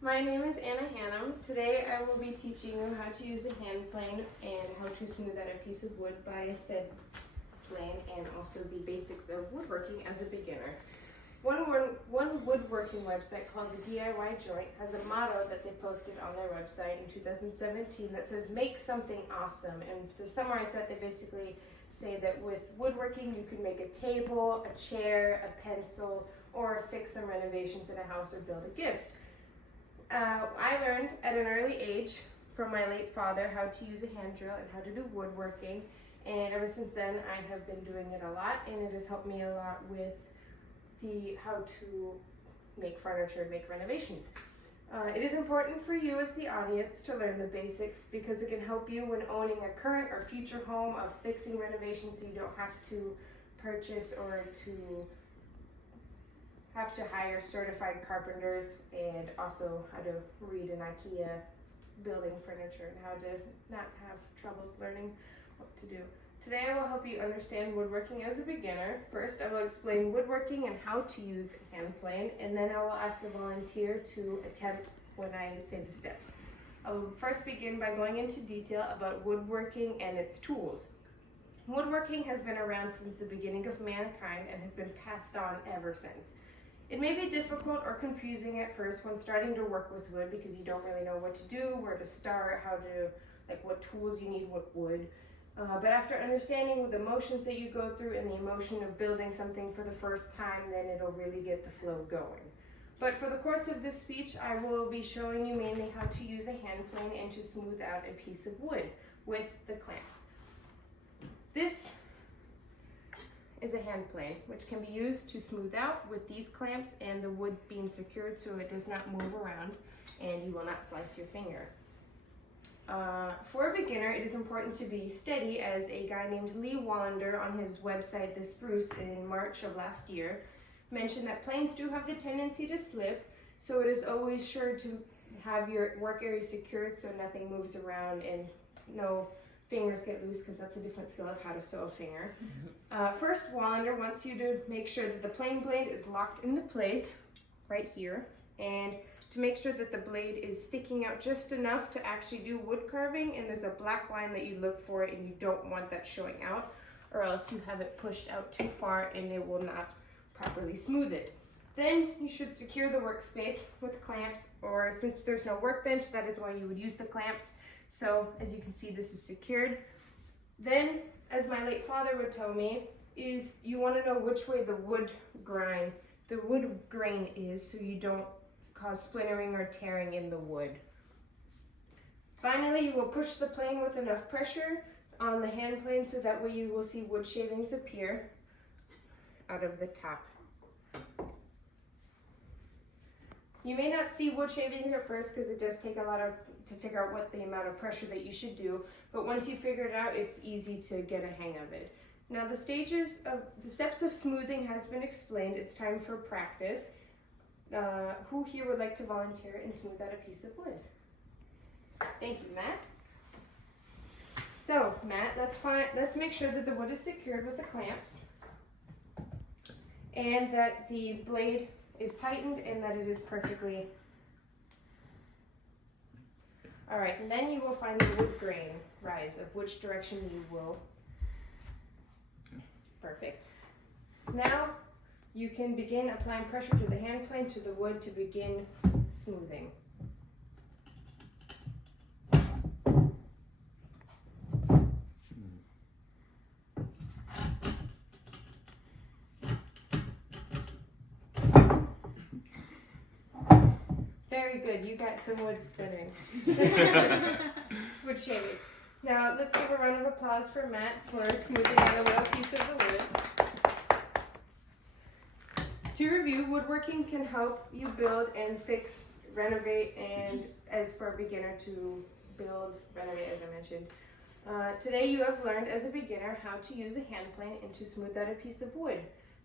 My name is Hannum. Today I will be teaching you how to use a hand plane and how to smooth out a piece of wood by said plane, and also the basics of woodworking as a beginner. One woodworking website called the DIY Joint has a motto that they posted on their website in 2017 that says, "Make something awesome." And to summarize that, they basically say that with woodworking you can make a table, a chair, a pencil, or fix some renovations in a house or build a gift. I learned at an early age from my late father how to use a hand drill and how to do woodworking, and ever since then I have been doing it a lot, and it has helped me a lot with how to make furniture and make renovations. It is important for you as the audience to learn the basics because it can help you when owning a current or future home of fixing renovations, so you don't have to purchase or to have to hire certified carpenters, and also how to read an IKEA building furniture and how to not have troubles learning what to do. Today I will help you understand woodworking as a beginner. First I will explain woodworking and how to use a hand plane, and then I will ask the volunteer to attempt when I say the steps. I will first begin by going into detail about woodworking and its tools. Woodworking has been around since the beginning of mankind and has been passed on ever since. It may be difficult or confusing at first when starting to work with wood because you don't really know what to do, where to start, what tools you need, what wood. But after understanding the motions that you go through and the emotion of building something for the first time, then it'll really get the flow going. But for the course of this speech, I will be showing you mainly how to use a hand plane and to smooth out a piece of wood with the clamps. This is a hand plane, which can be used to smooth out with these clamps and the wood being secured so it does not move around and you will not slice your finger. For a beginner, it is important to be steady, as a guy named Lee Wallander on his website, The Spruce, in March of last year, mentioned that planes do have the tendency to slip, so it is always sure to have your work area secured so nothing moves around and no fingers get loose, because that's a different skill of how to sew a finger. First, Wallander wants you to make sure that the plane blade is locked into place right here, and to make sure that the blade is sticking out just enough to actually do wood carving, and there's a black line that you look for and you don't want that showing out, or else you have it pushed out too far and it will not properly smooth it. Then you should secure the workspace with clamps, or since there's no workbench, that is why you would use the clamps. So as you can see, this is secured. Then, as my late father would tell me, is you want to know which way the wood grain is, so you don't cause splintering or tearing in the wood. Finally, you will push the plane with enough pressure on the hand plane so that way you will see wood shavings appear out of the top. You may not see wood shavings at first because it does take a lot to figure out what the amount of pressure that you should do, but once you figure it out, it's easy to get a hang of it. Now the steps of smoothing has been explained. It's time for practice. Who here would like to volunteer and smooth out a piece of wood? Thank you, Matt. So, Matt, let's make sure that the wood is secured with the clamps and that the blade is tightened and that it is perfectly. All right, and then you will find the wood grain rise of which direction you will. Perfect. Now you can begin applying pressure to the hand plane to the wood to begin smoothing. Very good, you got some wood spinning. Wood shaving. Now let's give a round of applause for Matt for smoothing out a little piece of the wood. To review, woodworking can help you build and fix, renovate, and as for a beginner to build, renovate, as I mentioned. Today you have learned as a beginner how to use a hand plane and to smooth out a piece of wood.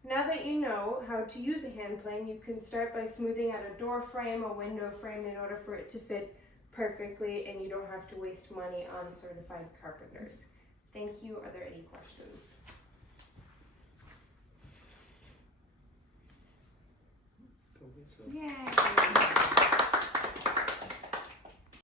Now that you know how to use a hand plane, you can start by smoothing out a door frame, a window frame, in order for it to fit perfectly and you don't have to waste money on certified carpenters. Thank you. Are there any questions? So. Yay!